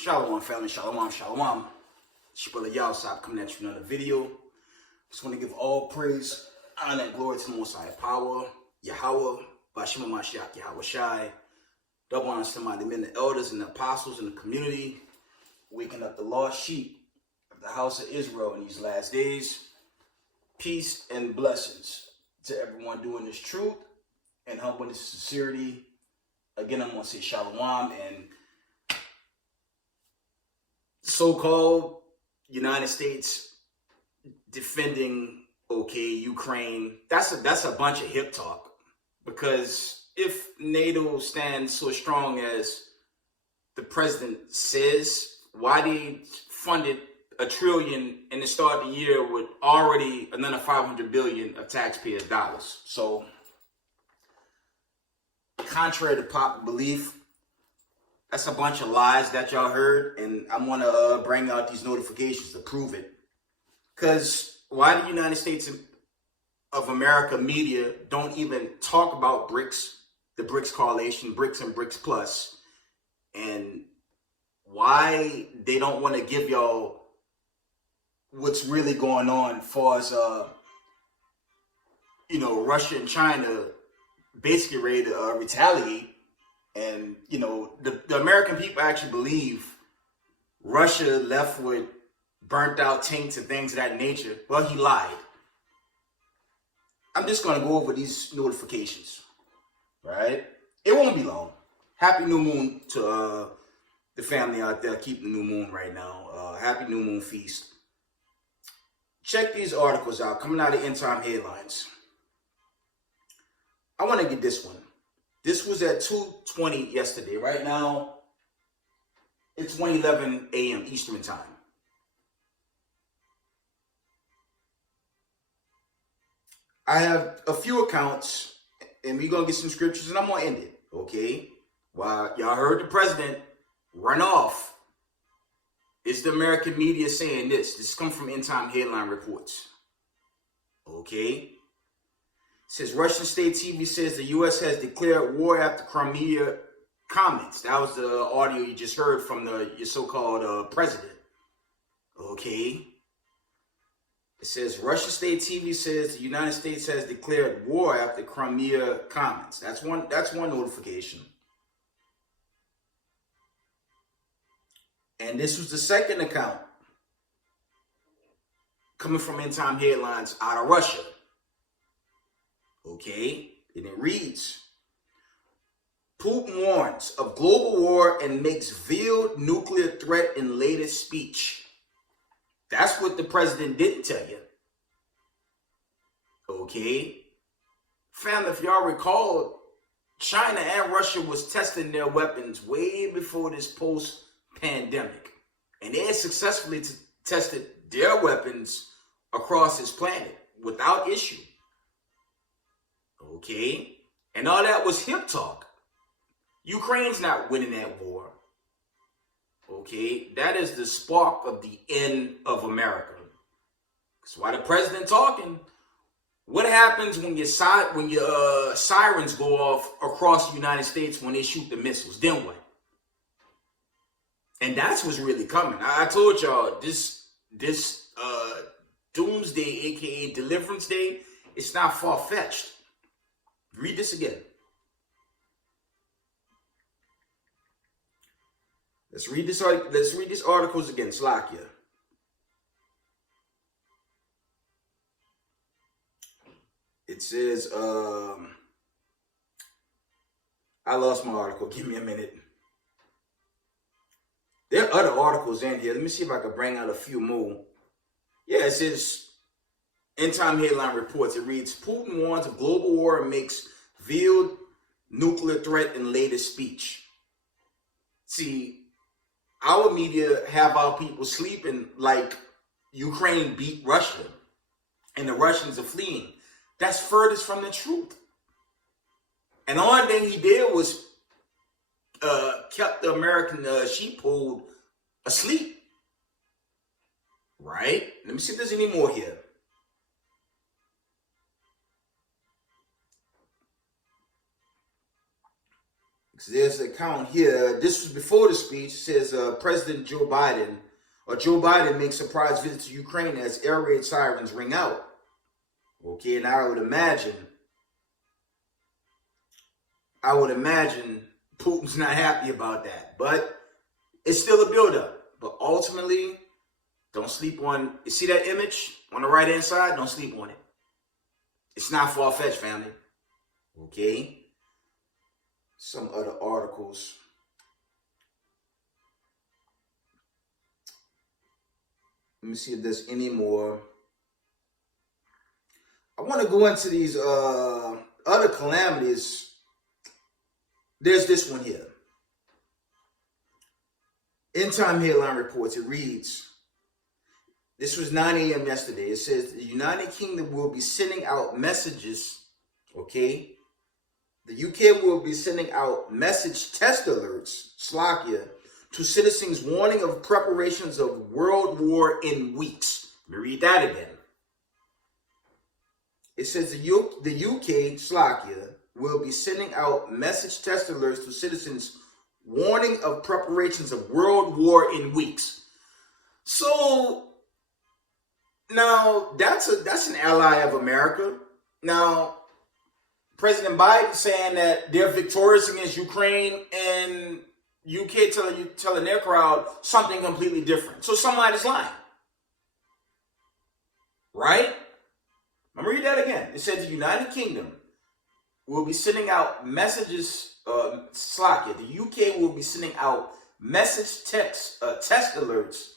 Shalom, family. Shalom, shalom. Shibboleth Yahusab coming at you another video. Just want to give all praise, honor, and glory to the Most High Power, Yahweh, Bashima Mashiach, Yahweh Shai. Double honor to my men, the elders, and the apostles in the community, waking up the lost sheep of the house of Israel in these last days. Peace and blessings to everyone doing this truth and humbleness and sincerity. Again, I'm going to say shalom and so-called United States defending, Ukraine. That's a bunch of hip talk, because if NATO stands so strong as the president says, why they funded $1 trillion and it started the year with already another $500 billion of taxpayers' dollars? So, contrary to popular belief, that's a bunch of lies that y'all heard, and I'm going to bring out these notifications to prove it. Because why the United States of America media don't even talk about BRICS, the BRICS coalition, BRICS and BRICS Plus, and why they don't want to give y'all what's really going on as far as, Russia and China basically ready to retaliate. And, the American people actually believe Russia left with burnt out tanks and things of that nature. Well, he lied. I'm just going to go over these notifications, right? It won't be long. Happy New Moon to the family out there keeping the new moon right now. Happy New Moon feast. Check these articles out coming out of End Time Headlines. I want to get this one. This was at 2:20 yesterday. Right now, it's 1:11 a.m. Eastern Time. I have a few accounts, and we're going to get some scriptures, and I'm going to end it, okay? While y'all heard the president run off, it's the American media saying this. This comes from End Time Headline Reports, okay? It says Russian state TV says the U.S. has declared war after Crimea comments. That was the audio you just heard from your so-called president. Okay. It says Russian state TV says the United States has declared war after Crimea comments. That's one notification. And this was the second account coming from End Time Headlines out of Russia. Okay, and it reads, Putin warns of global war and makes veiled nuclear threat in latest speech. That's what the president didn't tell you. Okay. Family, if y'all recall, China and Russia was testing their weapons way before this post-pandemic. And they had successfully tested their weapons across this planet without issue. Okay, and all that was hip talk. Ukraine's not winning that war. Okay, that is the spark of the end of America. That's why the president talking. What happens when your sirens go off across the United States when they shoot the missiles? Then what? And that's what's really coming. I told y'all this Doomsday, aka Deliverance Day, it's not far-fetched. Read this again. Let's read these articles again. Slakia. It says, I lost my article. Give me a minute. There are other articles in here. Let me see if I can bring out a few more. Yeah, it says, End Time Headline Reports, it reads, Putin warns of global war and makes veiled nuclear threat in latest speech. See, our media have our people sleeping like Ukraine beat Russia and the Russians are fleeing. That's furthest from the truth. And the only thing he did was kept the American sheepfold asleep. Right? Let me see if there's any more here. There's an account here. This was before the speech. It says President Joe Biden makes surprise visit to Ukraine as air raid sirens ring out. Okay, and I would imagine Putin's not happy about that. But it's still a buildup. But ultimately, don't sleep on, you see that image on the right hand side? Don't sleep on it. It's not far-fetched, family. Okay? Some other articles. Let me see if there's any more. I want to go into these other calamities. There's this one here. End time headline reports. It reads, this was 9 a.m. yesterday. It says the United Kingdom will be sending out messages, okay? The UK will be sending out message test alerts, Slovakia, to citizens warning of preparations of world war in weeks. Let me read that again. It says the UK, Slovakia, will be sending out message test alerts to citizens warning of preparations of world war in weeks. So now that's an ally of America. Now President Biden saying that they're victorious against Ukraine, and UK telling their crowd something completely different. So somebody's lying, right? I'm gonna read that again. It says the United Kingdom will be sending out messages. Slovakia, the UK will be sending out message test alerts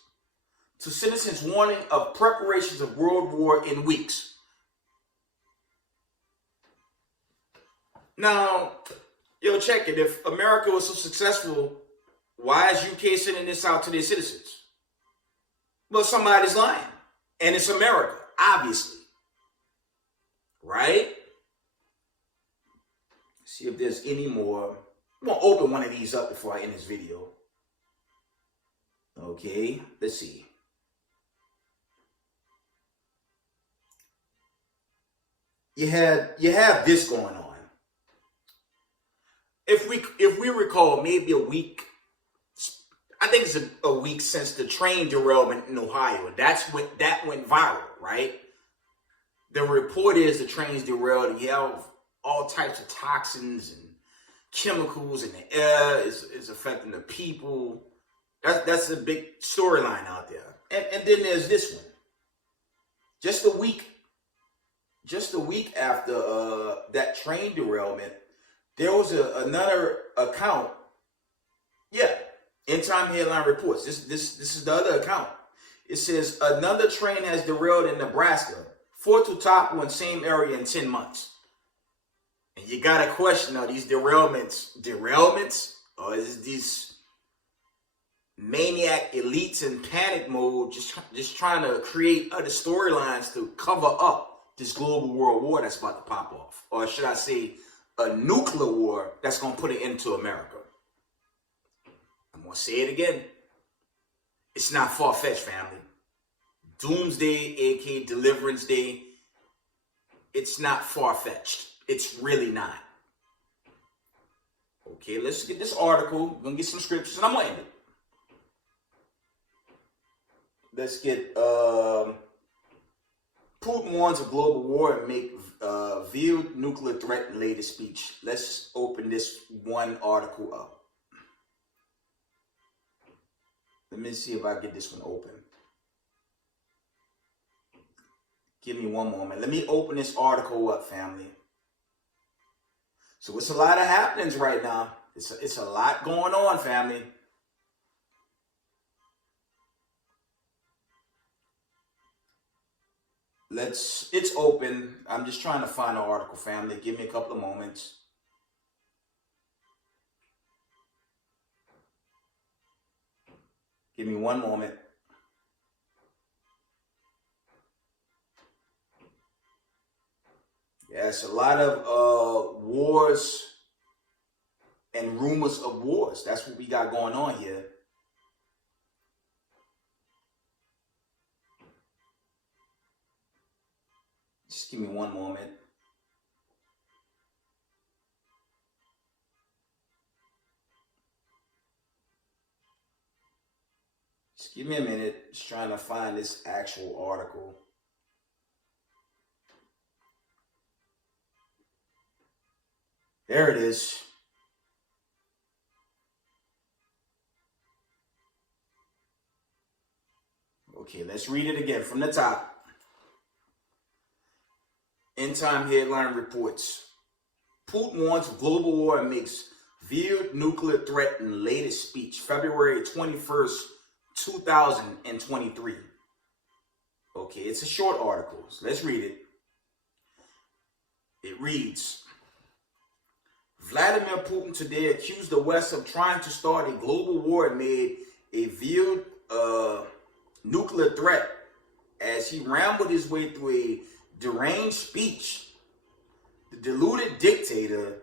to citizens warning of preparations of world war in weeks. Now, check it. If America was so successful, why is UK sending this out to their citizens? Well, somebody's lying. And it's America, obviously. Right? See if there's any more. I'm going to open one of these up before I end this video. Okay, let's see. You have this going on. If we recall, maybe a week, I think it's a week since the train derailment in Ohio. That went viral, right? The report is the train's derailed. You have all types of toxins and chemicals in the air. It's affecting the people. That's a big storyline out there. And then there's this one. Just a week after that train derailment, there was another account. Yeah, End Time Headline Reports. This is the other account. It says another train has derailed in Nebraska. 4 to topple in same area in 10 months. And you got to question, are these derailments? Or is it these maniac elites in panic mode just trying to create other storylines to cover up this global world war that's about to pop off? Or should I say a nuclear war that's going to put it into America? I'm going to say it again. It's not far-fetched, family. Doomsday, aka Deliverance Day, it's not far-fetched. It's really not. Okay, let's get this article. We're going to get some scriptures, and I'm going to end it. Let's get Putin warns of global war and make veiled nuclear threat in latest speech. Let's open this one article up. Let me see if I get this one open. Give me one moment. Let me open this article up, family. So it's a lot of happenings right now. It's a lot going on, family. It's open. I'm just trying to find an article, family. Give me a couple of moments. Give me one moment. Yes, a lot of wars and rumors of wars. That's what we got going on here. Just give me one moment. Just give me a minute. Just trying to find this actual article. There it is. Okay, let's read it again from the top. End time headline reports. Putin wants global war and makes veiled nuclear threat in latest speech, February 21st, 2023. Okay, it's a short article, so let's read it. It reads, Vladimir Putin today accused the West of trying to start a global war and made a veiled nuclear threat as he rambled his way through a deranged speech. The deluded dictator,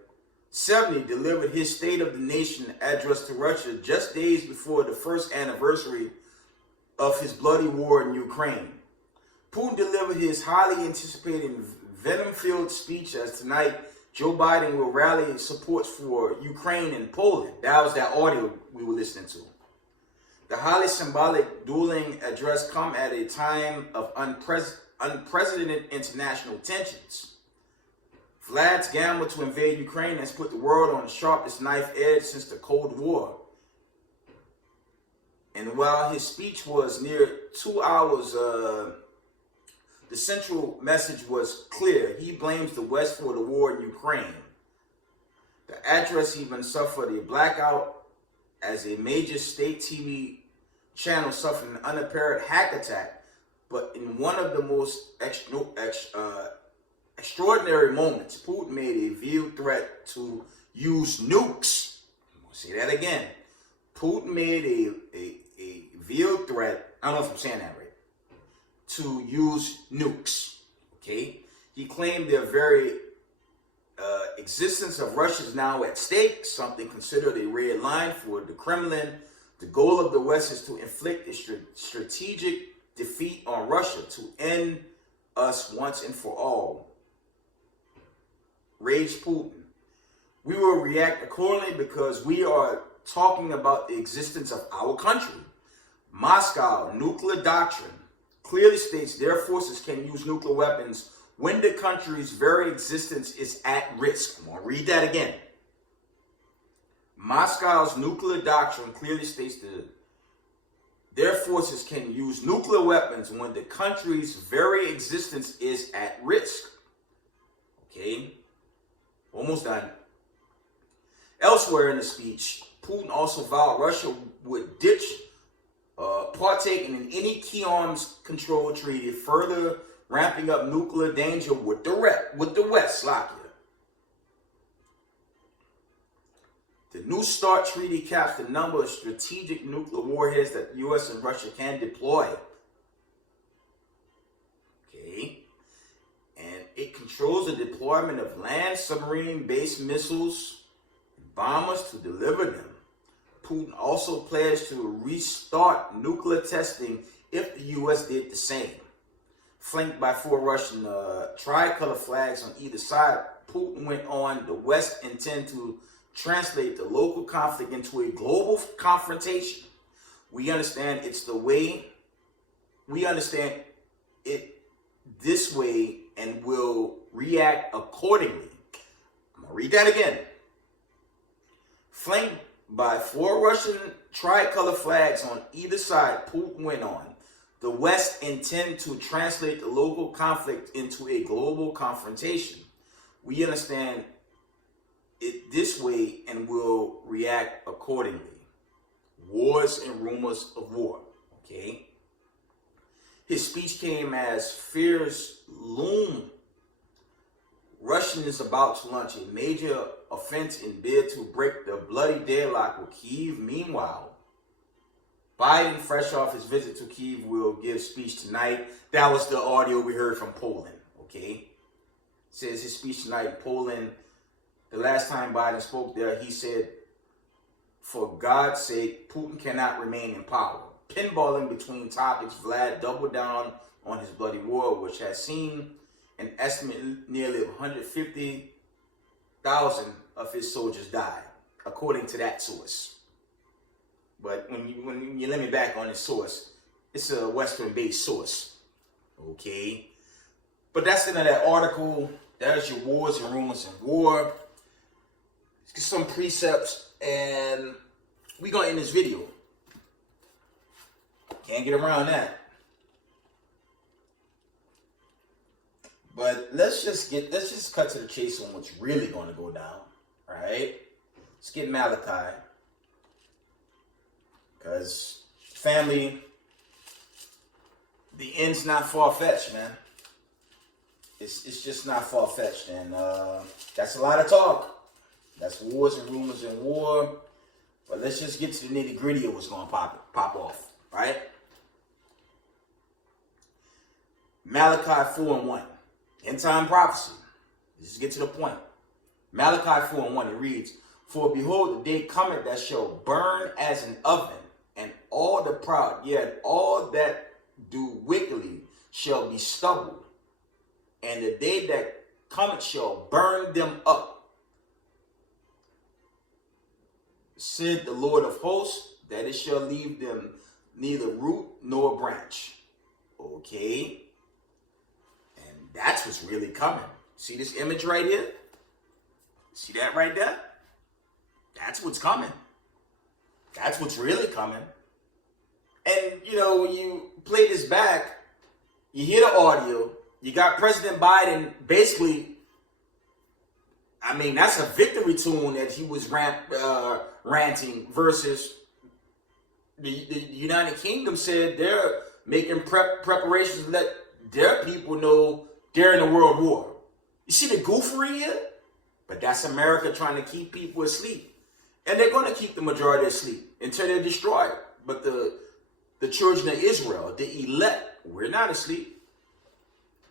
70, delivered his State of the Nation address to Russia just days before the first anniversary of his bloody war in Ukraine. Putin delivered his highly anticipated venom-filled speech as tonight Joe Biden will rally support for Ukraine and Poland. That was that audio we were listening to. The highly symbolic dueling address come at a time of unprecedented international tensions. Vlad's gamble to invade Ukraine has put the world on the sharpest knife edge since the Cold War. And while his speech was near 2 hours, the central message was clear. He blames the West for the war in Ukraine. The address even suffered a blackout as a major state TV channel suffered an unapparent hack attack. But in one of the most extraordinary moments, Putin made a veiled threat to use nukes. I'm going to say that again. Putin made a veiled threat, I don't know if I'm saying that right, to use nukes. Okay? He claimed their very existence of Russia is now at stake, something considered a red line for the Kremlin. The goal of the West is to inflict a strategic defeat on Russia to end us once and for all. Raged Putin. We will react accordingly because we are talking about the existence of our country. Moscow nuclear doctrine clearly states their forces can use nuclear weapons when the country's very existence is at risk. I'm going to read that again. Moscow's nuclear doctrine clearly states that their forces can use nuclear weapons when the country's very existence is at risk. Okay, almost done. Elsewhere in the speech, Putin also vowed Russia would ditch partaking in any key arms control treaty, further ramping up nuclear danger with the West. Slovakia. The New START treaty caps the number of strategic nuclear warheads that the U.S. and Russia can deploy. Okay. And it controls the deployment of land, submarine-based missiles, and bombers to deliver them. Putin also pledged to restart nuclear testing if the U.S. did the same. Flanked by 4 Russian tricolor flags on either side, Putin went on, the West intend to translate the local conflict into a global confrontation. We understand it's the way, we understand it this way and will react accordingly. I'm going to read that again. Flanked by 4 Russian tricolor flags on either side, Putin went on, the West intend to translate the local conflict into a global confrontation. We understand it this way and will react accordingly. Wars and rumors of war. Okay. His speech came as fears loom. Russia is about to launch a major offense in bid to break the bloody deadlock with Kyiv. Meanwhile, Biden, fresh off his visit to Kyiv, will give speech tonight. That was the audio we heard from Poland. Okay. Says his speech tonight in Poland. The last time Biden spoke there, he said, for God's sake, Putin cannot remain in power. Pinballing between topics, Vlad doubled down on his bloody war, which has seen an estimate nearly 150,000 of his soldiers die, according to that source. But when you let me back on the source, it's a Western-based source. Okay? But that's the end of that article. There's your wars and rumors of war. Let's get some precepts, and we're going to end this video. Can't get around that. But let's just cut to the chase on what's really going to go down. Right? Let's get Malachi. Because, family, the end's not far-fetched, man. It's just not far-fetched. And that's a lot of talk. That's wars and rumors and war. But let's just get to the nitty-gritty of what's going to pop off. Right? Malachi 4:1. End-time prophecy. Let's just get to the point. Malachi 4:1, it reads, "For behold, the day cometh that shall burn as an oven, and all the proud, yet all that do wickedly shall be stubble. And the day that cometh shall burn them up. Said the Lord of hosts, that it shall leave them neither root nor branch." Okay. And that's what's really coming. See this image right here? See that right there? That's what's coming. That's what's really coming. And, you know, when you play this back, you hear the audio. You got President Biden basically, I mean, that's a victory tune that he was ranting versus the United Kingdom said they're making preparations to let their people know they're in a world war. You see the goofery here? But that's America trying to keep people asleep. And they're going to keep the majority asleep until they're destroyed. But the children of Israel, the elect, we're not asleep.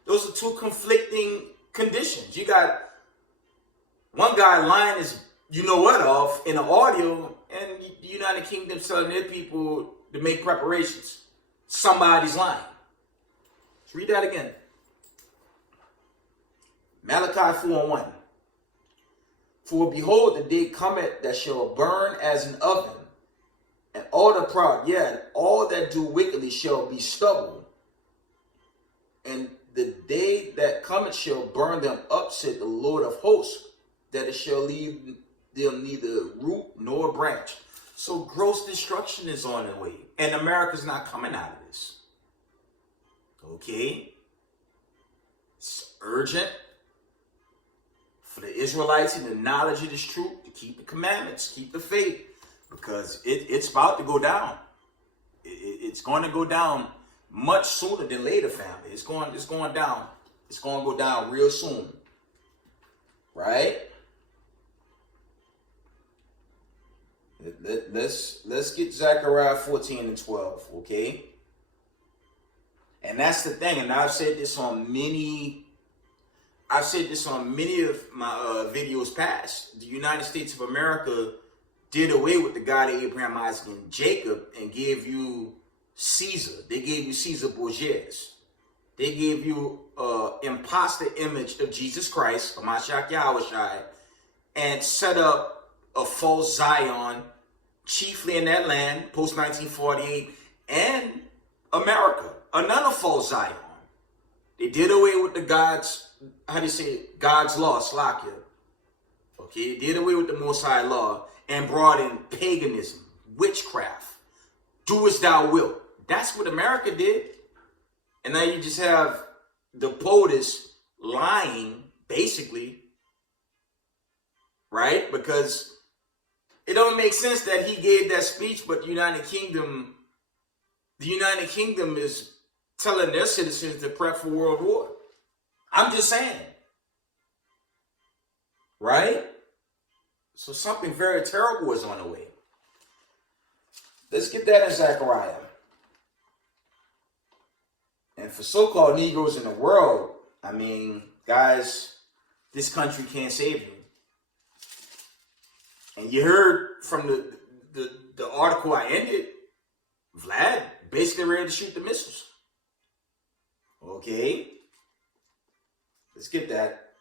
Those are two conflicting conditions. You got one guy lying his you know what off in the audio, and the United Kingdom telling their people to make preparations. Somebody's lying. Let's read that again. Malachi 4:1. "For behold, the day cometh that shall burn as an oven, and all the proud, yet all that do wickedly shall be stubble. And the day that cometh shall burn them up, said the Lord of hosts, that it shall leave them neither root nor branch." So gross destruction is on the way. And America's not coming out of this. Okay? It's urgent for the Israelites in the knowledge of this truth to keep the commandments, keep the faith, because it's about to go down. It's going to go down much sooner than later, family. It's going down. It's going to go down real soon. Right? Let's get Zechariah 14:12, okay? And that's the thing, and I've said this on many of my videos past. The United States of America did away with the God of Abraham, Isaac, and Jacob and gave you Caesar. They gave you Caesar Borgias. They gave you an imposter image of Jesus Christ, Hamashiach Yahushai, and set up a false Zion, chiefly in that land, post-1948, and America, another false Zion. They did away with the God's, God's law, Slakia. Okay, they did away with the Most High law and brought in paganism, witchcraft, do as thou wilt. That's what America did. And now you just have the POTUS lying, basically, right? Because it don't make sense that he gave that speech, but the United Kingdom is telling their citizens to prep for World War. I'm just saying. Right? So something very terrible is on the way. Let's get that in Zechariah. And for so-called Negroes in the world, I mean, guys, this country can't save you. And you heard from the article I ended, Vlad basically ready to shoot the missiles. Okay. Let's get that.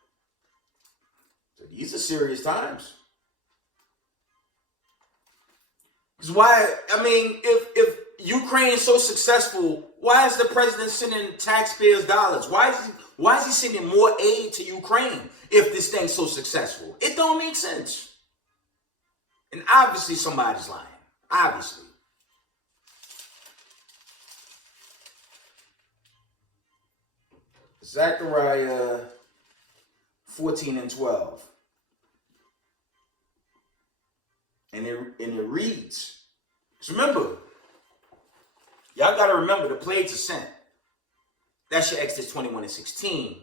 So these are serious times. Because why, I mean, if Ukraine is so successful, why is the president sending taxpayers' dollars? Why is he sending more aid to Ukraine if this thing's so successful? It don't make sense. And obviously somebody's lying. Obviously. Zechariah 14 and 12. And it reads, because remember, y'all got to remember the plagues are sent. That's your Exodus 21 and 16.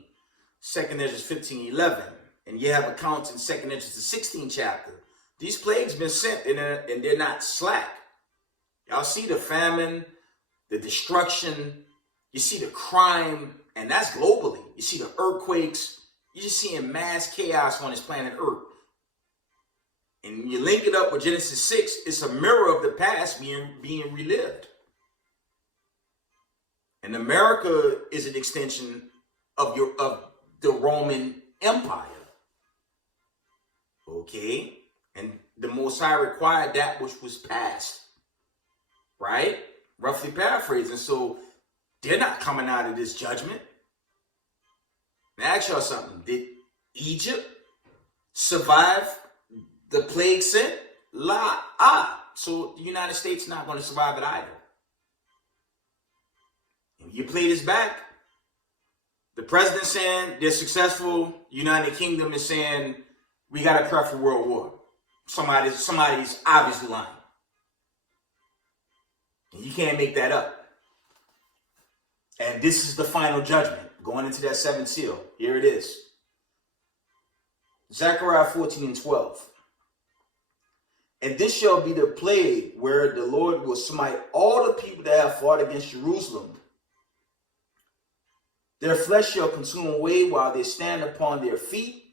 2nd Ezra 15 and 11. And you have accounts in 2nd Ezra the 16th chapter. These plagues been sent and they're not slack. Y'all see the famine, the destruction, you see the crime, and that's globally. You see the earthquakes. You're just seeing mass chaos on this planet Earth. And you link it up with Genesis 6, it's a mirror of the past being relived. And America is an extension of the Roman Empire. Okay? And the Most High required that which was past. Right? Roughly paraphrasing. So they're not coming out of this judgment. Now ask y'all something. Did Egypt survive the plague sent? So the United States not going to survive it either. If you play this back, the president saying they're successful, United Kingdom is saying we got to prep for World War. Somebody's obviously lying. And you can't make that up. And this is the final judgment going into that seventh seal. Here it is. Zechariah 14 and 12. And this shall be the plague where the Lord will smite all the people that have fought against Jerusalem. Their flesh shall consume away while they stand upon their feet,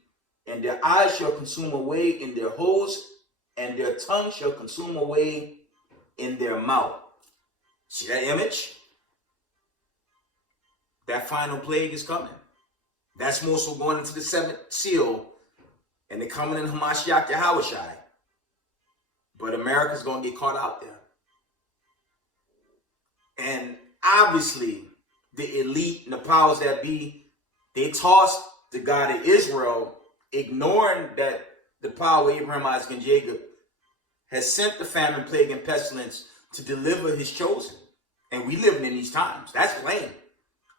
and their eyes shall consume away in their holes, and their tongue shall consume away in their mouth. See that image? That final plague is coming. That's more so going into the seventh seal, and they're coming in Hamashiach Yahushai. But America's going to get caught out there. And obviously, the elite and the powers that be, they tossed the God of Israel, ignoring that the power of Abraham, Isaac, and Jacob has sent the famine, plague, and pestilence to deliver his chosen. And we living in these times. That's plain.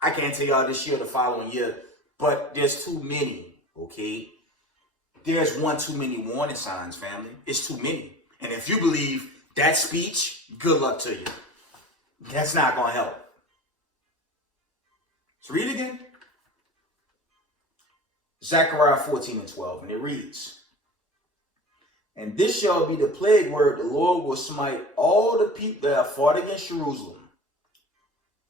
I can't tell y'all this year or the following year, but there's too many, okay? There's one too many warning signs, family. It's too many. And if you believe that speech, good luck to you. That's not going to help. So read it again. Zechariah 14 and 12, and it reads, and this shall be the plague where the Lord will smite all the people that have fought against Jerusalem.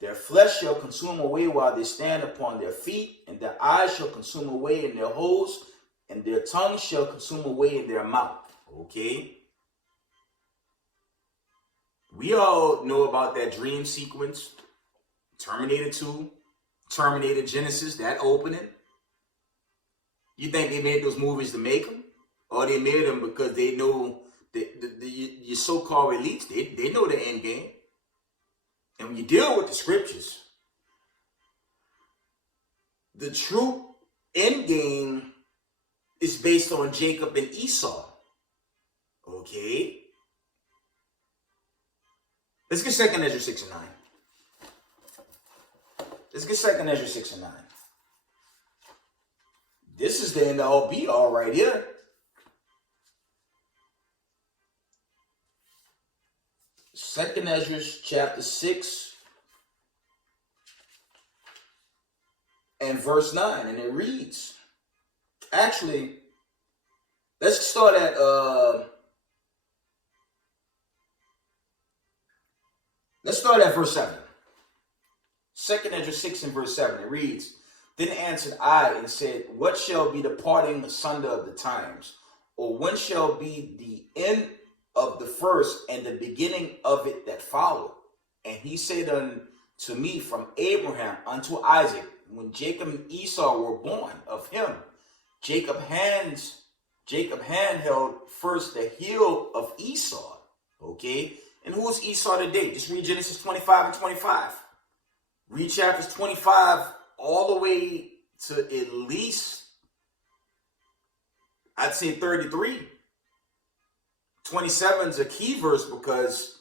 Their flesh shall consume away while they stand upon their feet, and their eyes shall consume away in their holes, and their tongue shall consume away in their mouth. Okay? We all know about that dream sequence, Terminator 2, Terminator Genesis, that opening. You think they made those movies to make them? Or they made them because they know your so-called elites, they know the end game. And when you deal with the scriptures, the true end game is based on Jacob and Esau. Okay? Let's get 2nd Ezra 6 and 9. Let's get 2nd Ezra 6 and 9. This is the end all be all right here. Second Ezra chapter 6 and verse 9, and it reads. Actually, let's start at verse 7. 2nd Ezra 6 and verse 7, it reads, then answered I and said, what shall be the parting asunder of the times? Or when shall be the end of the first and the beginning of it that followed? And he said unto me, from Abraham unto Isaac, when Jacob and Esau were born of him, Jacob hand held first the heel of Esau. Okay? And who is Esau today? Just read Genesis 25 and 25. Read chapters 25 all the way to at least, I'd say 33. 27 is a key verse because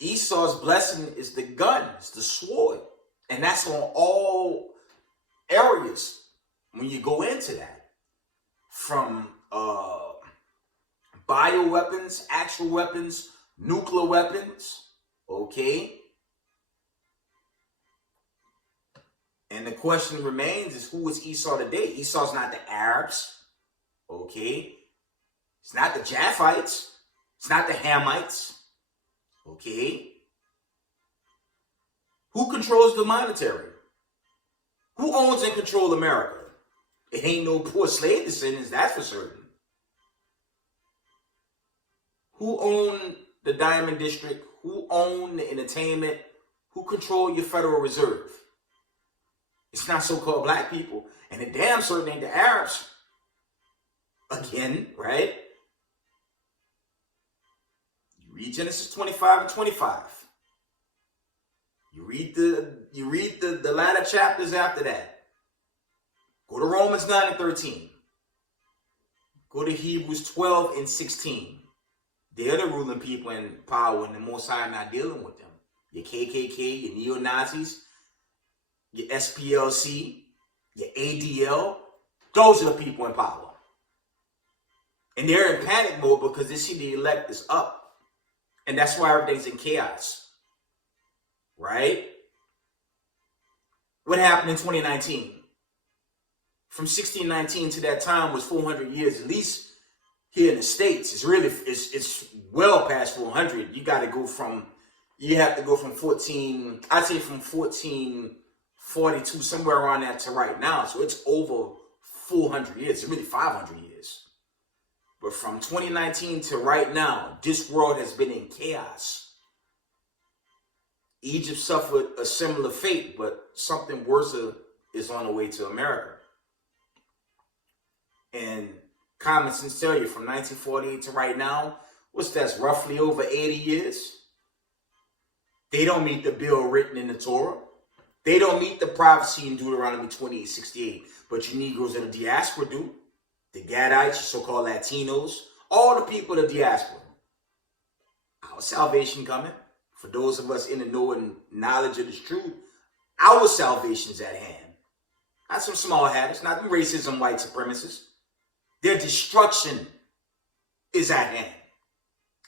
Esau's blessing is the gun, it's the sword. And that's on all areas when you go into that. From bioweapons, actual weapons, nuclear weapons, okay? And the question remains is, who is Esau today? Esau's not the Arabs, okay? It's not the Japhites. It's not the Hamites, okay? Who controls the monetary? Who owns and controls America? It ain't no poor slave descendants, that's for certain. Who own the Diamond District? Who own the entertainment? Who control your Federal Reserve? It's not so-called black people. And it damn certain ain't the Arabs. Again, right? You read Genesis 25 and 25. You read the latter chapters after that. Go to Romans 9 and 13. Go to Hebrews 12 and 16. They're the ruling people in power, and the Most High not dealing with them. Your KKK, your neo-Nazis, your SPLC, your ADL, those are the people in power. And they're in panic mode because they see the elect is up. And that's why everything's in chaos. Right? What happened in 2019? From 1619 to that time was 400 years, at least here in the States. It's well past 400. You have to go from 1442, somewhere around that, to right now. So it's over 400 years. It's really 500 years. But from 2019 to right now, this world has been in chaos. Egypt suffered a similar fate, but something worse is on the way to America. And common sense tell you, from 1948 to right now, that's roughly over 80 years. They don't meet the bill written in the Torah. They don't meet the prophecy in Deuteronomy 28:68. But you Negroes in the diaspora do. The Gadites, so-called Latinos, all the people of the diaspora. Our salvation coming. For those of us in the know and knowledge of this truth, our salvation's at hand. Not some small habits, not the racism, white supremacists. Their destruction is at hand.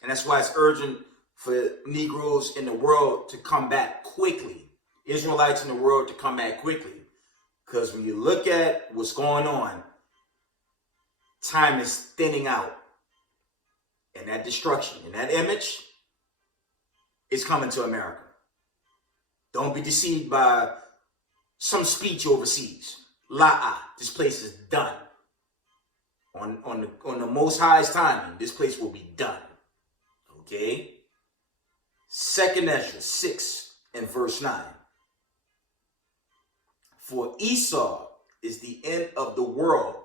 And that's why it's urgent for Negroes in the world to come back quickly. Israelites in the world to come back quickly. Because when you look at what's going on, time is thinning out. And that destruction, and that image is coming to America. Don't be deceived by some speech overseas. This place is done. On the Most High's timing, this place will be done. Okay? 2 Ezra 6 and verse 9. For Esau is the end of the world,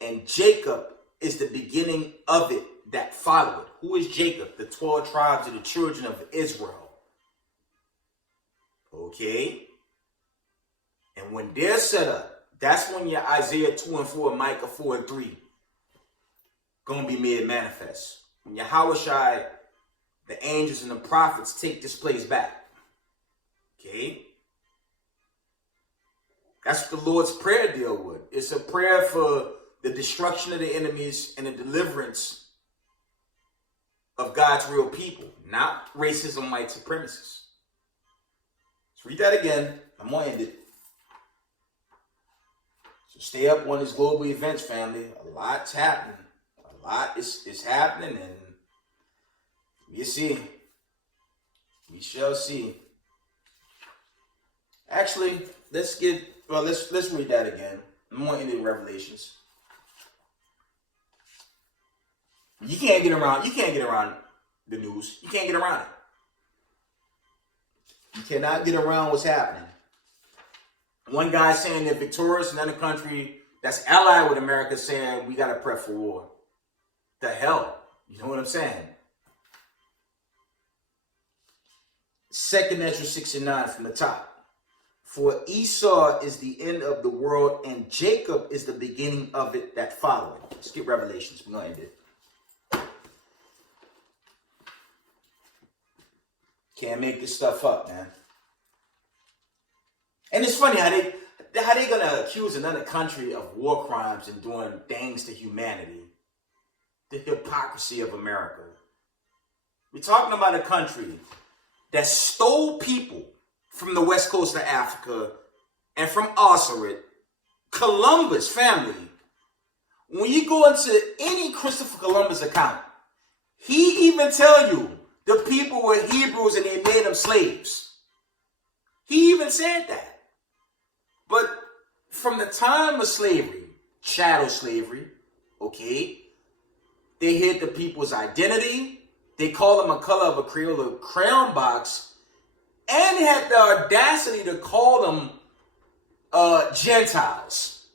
and Jacob is the beginning of it that followed. Who is Jacob? The 12 tribes of the children of Israel. Okay? And when they're set up, that's when your Isaiah 2 and 4, Micah 4 and 3 gonna be made manifest. When Yahushua, the angels and the prophets take this place back. Okay? That's what the Lord's Prayer deal with. It's a prayer for the destruction of the enemies and the deliverance of God's real people, not racism, white supremacists. Let's read that again. I'm going to end it. So stay up on this global events, family. A lot's happening. A lot is happening, and you see. We shall see. Actually, let's read that again. I'm going to end it in Revelations. You can't get around the news. You can't get around it. You cannot get around what's happening. One guy saying they're victorious, another country that's allied with America saying we got to prep for war. The hell? You know what I'm saying? 2nd Ezra 6:9 from the top. For Esau is the end of the world, and Jacob is the beginning of it that followeth. Let's get Revelations. We're going to end it. Can't make this stuff up, man. And it's funny how they gonna accuse another country of war crimes and doing things to humanity. The hypocrisy of America. We're talking about a country that stole people from the west coast of Africa and from Osiric, Columbus family. When you go into any Christopher Columbus account, he even tell you the people were Hebrews and they made them slaves. He even said that. But from the time of slavery, chattel slavery, okay, they hid the people's identity. They called them a color of a Crayola crayon box, and had the audacity to call them Gentiles.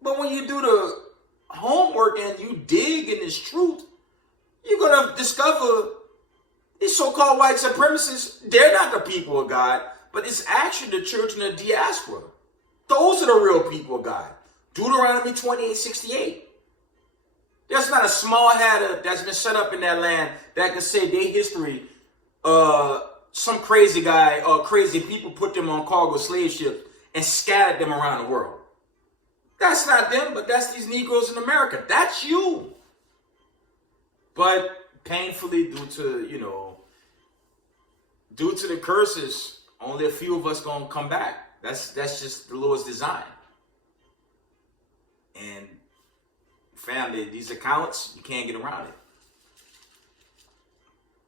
But when you do the homework and you dig in this truth, you're going to discover these so-called white supremacists, they're not the people of God, but it's actually the church and the diaspora. Those are the real people of God. Deuteronomy 28:68. There's not a small hatter that's been set up in that land that can say their history, some crazy guy or crazy people put them on cargo slave ships and scattered them around the world. That's not them, but that's these Negroes in America. That's you. But painfully, due to the curses, only a few of us gonna come back. That's just the Lord's design. And family, these accounts, you can't get around it.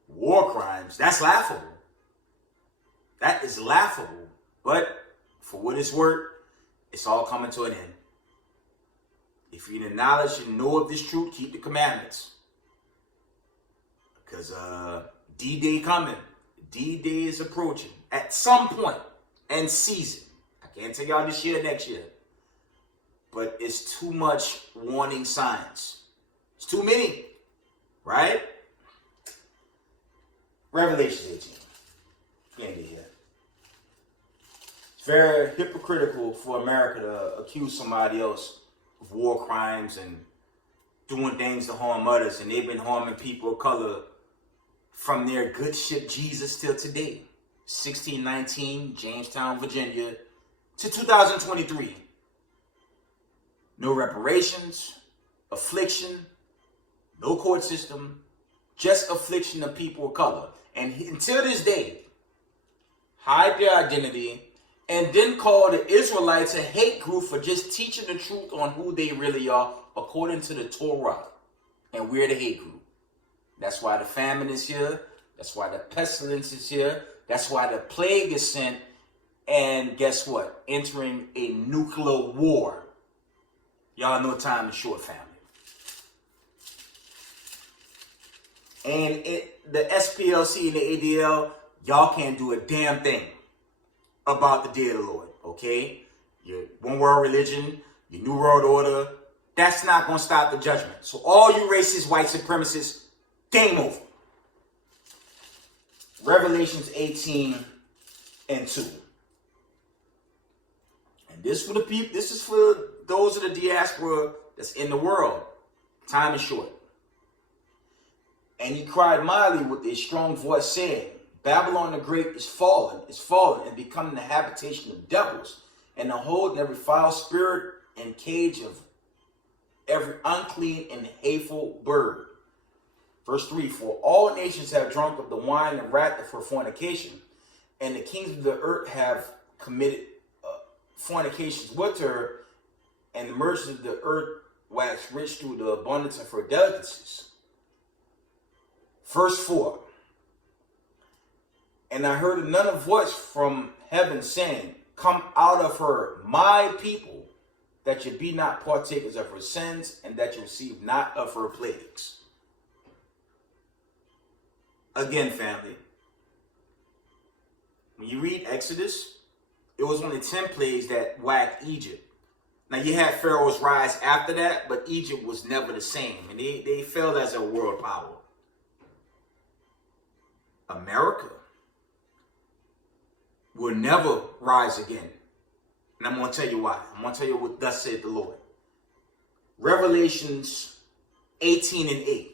War crimes, that's laughable. That is laughable. But for what it's worth, it's all coming to an end. If you need knowledge and know of this truth, keep the commandments. Because D.Day coming. D.Day is approaching at some point and season. I can't tell y'all this year, next year. But it's too much warning signs. It's too many, right? Revelation 18. Can't get here. It's very hypocritical for America to accuse somebody else of war crimes and doing things to harm others. And they've been harming people of color from their good ship Jesus till today. 1619, Jamestown, Virginia, to 2023. No reparations, affliction, no court system, just affliction of people of color. And until this day, hide their identity and then call the Israelites a hate group for just teaching the truth on who they really are according to the Torah. And we're the hate group. That's why the famine is here. That's why the pestilence is here. That's why the plague is sent. And guess what? Entering a nuclear war. Y'all know time is short, family. And the SPLC and the ADL, y'all can't do a damn thing about the day of the Lord, okay? Your one world religion, your new world order, that's not going to stop the judgment. So all you racist, white supremacists, game over. Revelations 18:2. And this for the people, this is for those of the diaspora that's in the world. Time is short. And he cried mightily with a strong voice, saying, Babylon the Great is fallen, and becoming the habitation of devils, and the hold in every foul spirit and cage of every unclean and hateful bird. Verse 3, for all nations have drunk of the wine and wrath of her fornication, and the kings of the earth have committed fornications with her, and the merchants of the earth waxed rich through the abundance of her delicacies. Verse 4, and I heard another voice from heaven saying, come out of her, my people, that you be not partakers of her sins, and that you receive not of her plagues. Again, family, when you read Exodus, it was only 10 plagues that whacked Egypt. Now, you had Pharaoh's rise after that, but Egypt was never the same. And they failed as a world power. America will never rise again. And I'm going to tell you why. I'm going to tell you what thus said the Lord. Revelations 18:8.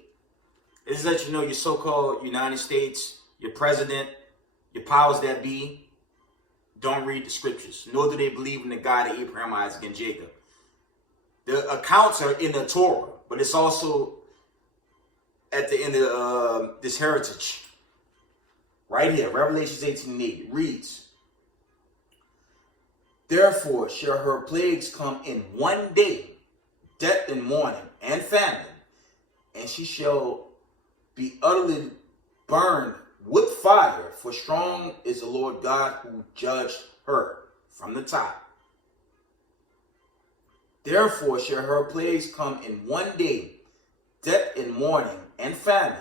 This lets you know your so-called United States, your president, your powers that be, don't read the scriptures, nor do they believe in the God of Abraham, Isaac, and Jacob. The accounts are in the Torah, but it's also at the end of this heritage. Right here, Revelations 18:8, it reads, therefore shall her plagues come in one day, death and mourning and famine, and she shall be utterly burned with fire, for strong is the Lord God who judged her. From the top. Therefore shall her plagues come in one day, death and mourning and famine,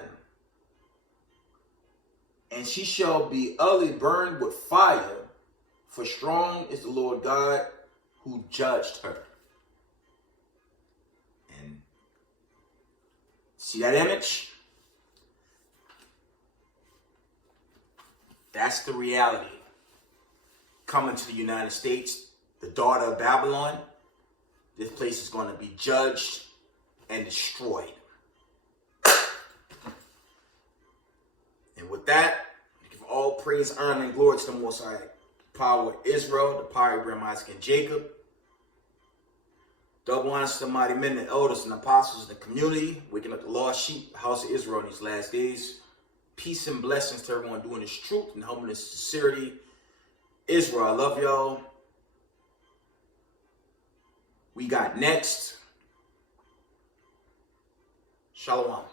and she shall be utterly burned with fire, for strong is the Lord God who judged her. And see that image? That's the reality. Coming to the United States, the daughter of Babylon, this place is going to be judged and destroyed. And with that, I give all praise, honor, and glory to the Most High, the power of Israel, the power of Abraham, Isaac, and Jacob. Double honors to the mighty men and elders and apostles in the community, waking up the lost sheep, the house of Israel in these last days. Peace and blessings to everyone doing this truth and humbleness and sincerity. Israel, I love y'all. We got next. Shalom.